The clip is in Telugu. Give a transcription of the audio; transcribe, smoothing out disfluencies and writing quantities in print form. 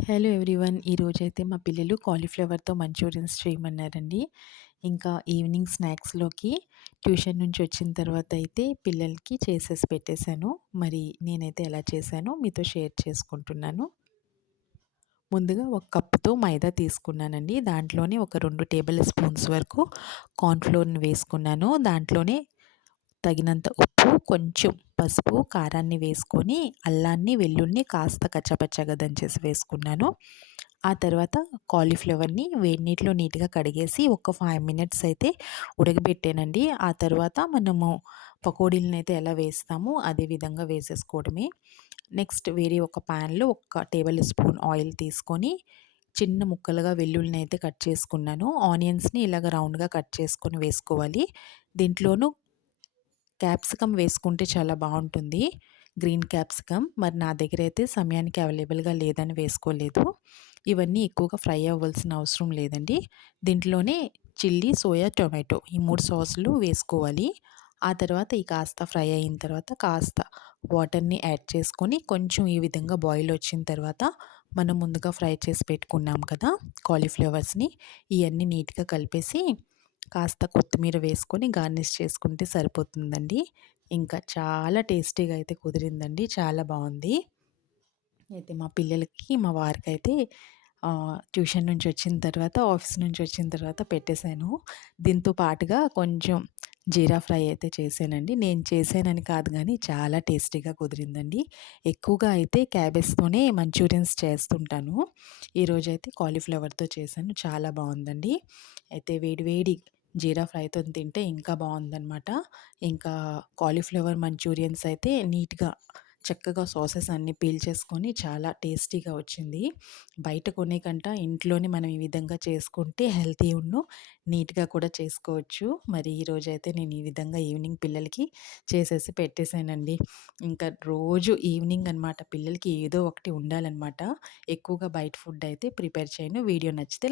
Hello everyone. ఈరోజైతే మా పిల్లలు కాలీఫ్లవర్‌తో మంచూరియన్స్ చేయమన్నారండి. ఇంకా ఈవినింగ్ స్నాక్స్‌లోకి ట్యూషన్ నుంచి వచ్చిన తర్వాత అయితే పిల్లలకి చేసేసి పెట్టేశాను. మరి నేనైతే ఎలా చేశానో మీతో షేర్ చేసుకుంటున్నాను. ముందుగా ఒక కప్పుతో మైదా తీసుకున్నానండి. దాంట్లోనే ఒక 2 టేబుల్ స్పూన్స్ వరకు కార్న్‌ఫ్లోర్‌ని వేసుకున్నాను. దాంట్లోనే తగినంత ఉప్పు, కొంచెం పసుపు, కారాన్ని వేసుకొని అల్లాన్ని, వెల్లుల్లిని కాస్త కచ్చపచ్చగా దంచేసి వేసుకున్నాను. ఆ తర్వాత కాలీఫ్లవర్‌ని వేడి నీటిలో నీట్‌గా కడిగేసి ఒక 5 మినిట్స్ అయితే ఉడకబెట్టానండి. ఆ తర్వాత మనము పకోడీలనైతే ఎలా వేస్తామో అదే విధంగా వేసేసుకోవడమే. నెక్స్ట్ వేరే ఒక ప్యాన్‌లో ఒక టేబుల్ స్పూన్ ఆయిల్ తీసుకొని చిన్న ముక్కలుగా వెల్లుల్లినైతే కట్ చేసుకున్నాను. ఆనియన్స్‌ని ఇలాగ రౌండ్‌గా కట్ చేసుకొని వేసుకోవాలి. దీంట్లోనూ క్యాప్సికమ్ వేసుకుంటే చాలా బావుంటుంది. Green capsicum. మరి నా దగ్గరైతే సమయానికి అవైలబుల్‌గా లేదని వేసుకోలేదు. ఇవన్నీ ఎక్కువగా ఫ్రై అవ్వాల్సిన అవసరం లేదండి. దీంట్లోనే చిల్లీ, సోయా, టొమాటో ఈ 3 సాసులు వేసుకోవాలి. ఆ తర్వాత ఈ కాస్త ఫ్రై అయిన తర్వాత కాస్త వాటర్‌ని యాడ్ చేసుకొని కొంచెం ఈ విధంగా బాయిల్ వచ్చిన తర్వాత మనం ముందుగా ఫ్రై చేసి పెట్టుకున్నాం కదా కాలీఫ్లవర్స్‌ని, ఇయన్నీ నీట్‌గా కలిపేసి కాస్త కొత్తిమీర వేసుకొని గార్నిష్ చేసుకుంటే సరిపోతుందండి. ఇంకా చాలా టేస్టీగా అయితే కుదిరిందండి. చాలా బావుంది. అయితే మా పిల్లలకి, మా వారికైతే ట్యూషన్ నుంచి వచ్చిన తర్వాత, ఆఫీస్ నుంచి వచ్చిన తర్వాత పెట్టేశాను. దీంతో పాటుగా కొంచెం జీరా ఫ్రై అయితే చేశానండి. నేను చేశానని కాదు గానీ చాలా టేస్టీగా కుదిరిందండి. ఎక్కువగా అయితే క్యాబేజ్‌తోనే మంచూరియన్స్ చేస్తుంటాను. ఈరోజైతే కాలీఫ్లవర్‌తో చేశాను. చాలా బావుందండి. అయితే వేడి వేడి జీరా ఫ్రైతోని తింటే ఇంకా బావుందనమాట. ఇంకా కాలీఫ్లవర్ మంచూరియన్స్ అయితే నీట్‌గా చక్కగా సాసెస్ అన్నీ పీల్చేసుకొని చాలా టేస్టీగా వచ్చింది. బయట కొనే కంట ఇంట్లోనే మనం ఈ విధంగా చేసుకుంటే హెల్తీయున్ను, నీట్‌గా కూడా చేసుకోవచ్చు. మరి ఈరోజైతే నేను ఈ విధంగా ఈవినింగ్ పిల్లలకి చేసేసి పెట్టేసానండి. ఇంకా రోజు ఈవినింగ్ అనమాట పిల్లలకి ఏదో ఒకటి ఉండాలనమాట. ఎక్కువగా బయట ఫుడ్ అయితే ప్రిపేర్ చేయను. వీడియో నచ్చితే